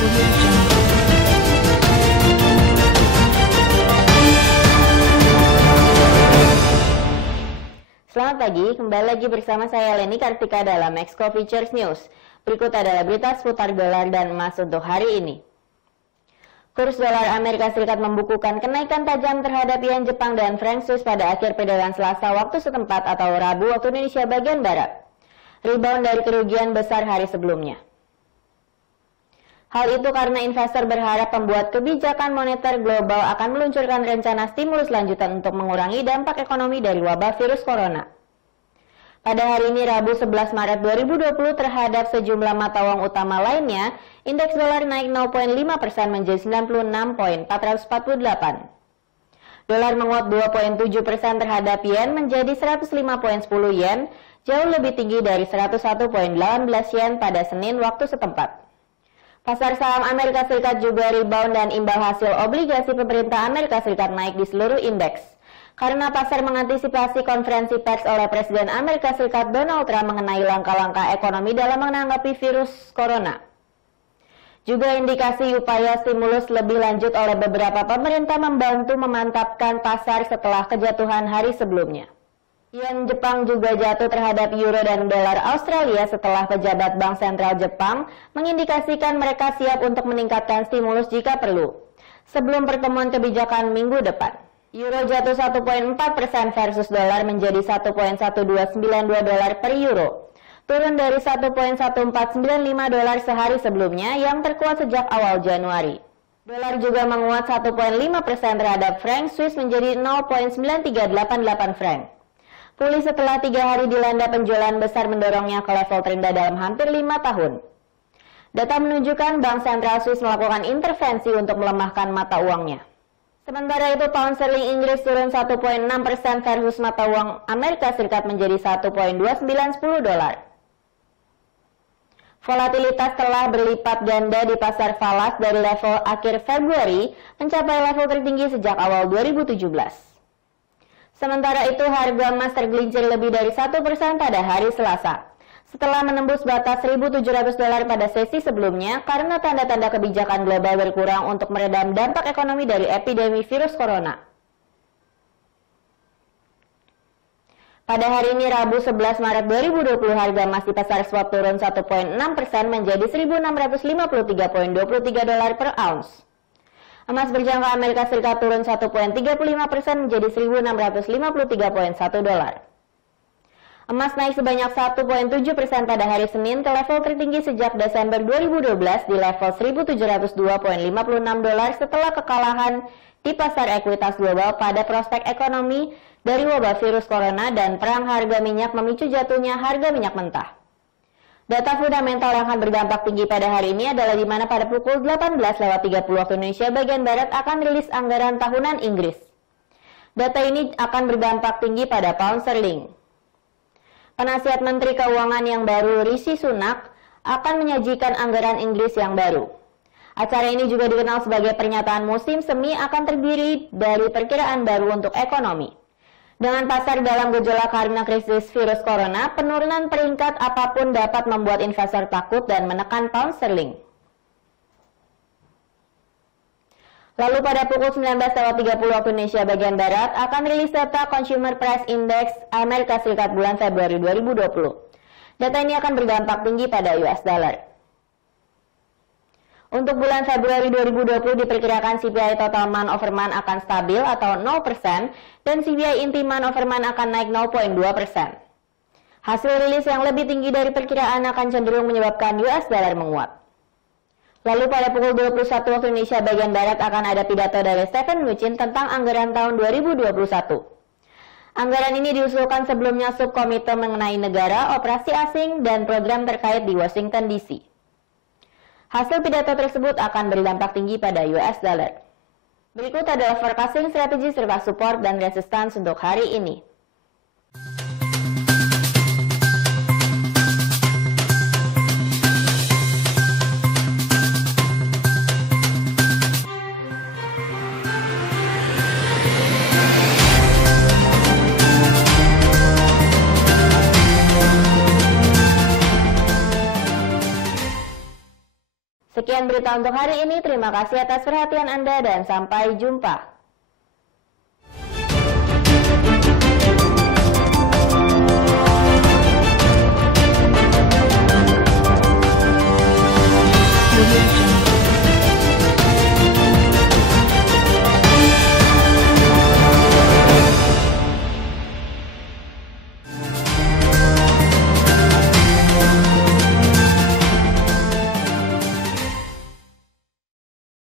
Selamat pagi, kembali lagi bersama saya Leni Kartika dalam Exco Futures News. Berikut adalah berita seputar dolar dan emas untuk hari ini. Kurs dolar Amerika Serikat membukukan kenaikan tajam terhadap yen Jepang dan franc Swiss pada akhir perdagangan Selasa waktu setempat atau Rabu waktu Indonesia bagian Barat. Rebound dari kerugian besar hari sebelumnya. Hal itu karena investor berharap pembuat kebijakan moneter global akan meluncurkan rencana stimulus lanjutan untuk mengurangi dampak ekonomi dari wabah virus corona. Pada hari ini Rabu 11 Maret 2020 terhadap sejumlah mata uang utama lainnya, indeks dolar naik 0,5% menjadi 96,448. Dolar menguat 2,7% terhadap yen menjadi 105,10 yen, jauh lebih tinggi dari 101,18 yen pada Senin waktu setempat. Pasar saham Amerika Serikat juga rebound dan imbal hasil obligasi pemerintah Amerika Serikat naik di seluruh indeks. Karena pasar mengantisipasi konferensi pers oleh Presiden Amerika Serikat Donald Trump mengenai langkah-langkah ekonomi dalam menanggapi virus corona. Juga indikasi upaya stimulus lebih lanjut oleh beberapa pemerintah membantu memantapkan pasar setelah kejatuhan hari sebelumnya. Yen Jepang juga jatuh terhadap euro dan dolar Australia setelah pejabat Bank Sentral Jepang mengindikasikan mereka siap untuk meningkatkan stimulus jika perlu. Sebelum pertemuan kebijakan minggu depan. Euro jatuh 1,4% versus dolar menjadi 1,1292 dolar per euro. Turun dari 1,1495 dolar sehari sebelumnya yang terkuat sejak awal Januari. Dolar juga menguat 1,5% terhadap franc Swiss menjadi 0,9388 franc. Pulih setelah 3 hari dilanda penjualan besar mendorongnya ke level terendah dalam hampir 5 tahun. Data menunjukkan Bank Sentral Swiss melakukan intervensi untuk melemahkan mata uangnya. Sementara itu, pound sterling Inggris turun 1,6% versus mata uang Amerika Serikat menjadi 1,2910 dolar. Volatilitas telah berlipat ganda di pasar falas dari level akhir Februari mencapai level tertinggi sejak awal 2017. Sementara itu, harga emas tergelincir lebih dari 1% pada hari Selasa. Setelah menembus batas 1.700 dolar pada sesi sebelumnya karena tanda-tanda kebijakan global berkurang untuk meredam dampak ekonomi dari epidemi virus corona. Pada hari ini Rabu 11 Maret 2020 harga emas di pasar swap turun 1,6% menjadi 1.653,23 dolar per ounce. Emas berjangka Amerika Serikat turun 1,35% menjadi 1.653,1 dolar. Emas naik sebanyak 1,7% pada hari Senin ke level tertinggi sejak Desember 2012 di level 1.702,56 dolar setelah kekalahan di pasar ekuitas global pada prospek ekonomi dari wabah virus corona dan perang harga minyak memicu jatuhnya harga minyak mentah. Data fundamental yang akan berdampak tinggi pada hari ini adalah di mana pada pukul 18.30 waktu Indonesia bagian Barat akan rilis anggaran tahunan Inggris. Data ini akan berdampak tinggi pada pound sterling. Penasihat Menteri Keuangan yang baru, Rishi Sunak, akan menyajikan anggaran Inggris yang baru. Acara ini juga dikenal sebagai pernyataan musim semi akan terdiri dari perkiraan baru untuk ekonomi. Dengan pasar dalam gejolak karena krisis virus corona, penurunan peringkat apapun dapat membuat investor takut dan menekan pound sterling. Lalu pada pukul 19.30 waktu Indonesia bagian Barat akan rilis data Consumer Price Index Amerika Serikat bulan Februari 2020. Data ini akan berdampak tinggi pada US dollar. Untuk bulan Februari 2020 diperkirakan CPI total month over month akan stabil atau 0% dan CPI inti month over month akan naik 0,2%. Hasil rilis yang lebih tinggi dari perkiraan akan cenderung menyebabkan US dollar menguat. Lalu pada pukul 21 waktu Indonesia bagian Barat akan ada pidato dari Steven Mnuchin tentang anggaran tahun 2021. Anggaran ini diusulkan sebelumnya subkomite mengenai negara, operasi asing, dan program terkait di Washington DC. Hasil pidato tersebut akan berdampak tinggi pada US dollar. Berikut adalah forecasting strategi serta support dan resistance untuk hari ini. Sekian Sekian berita untuk hari ini. Terima kasih atas perhatian Anda dan sampai jumpa.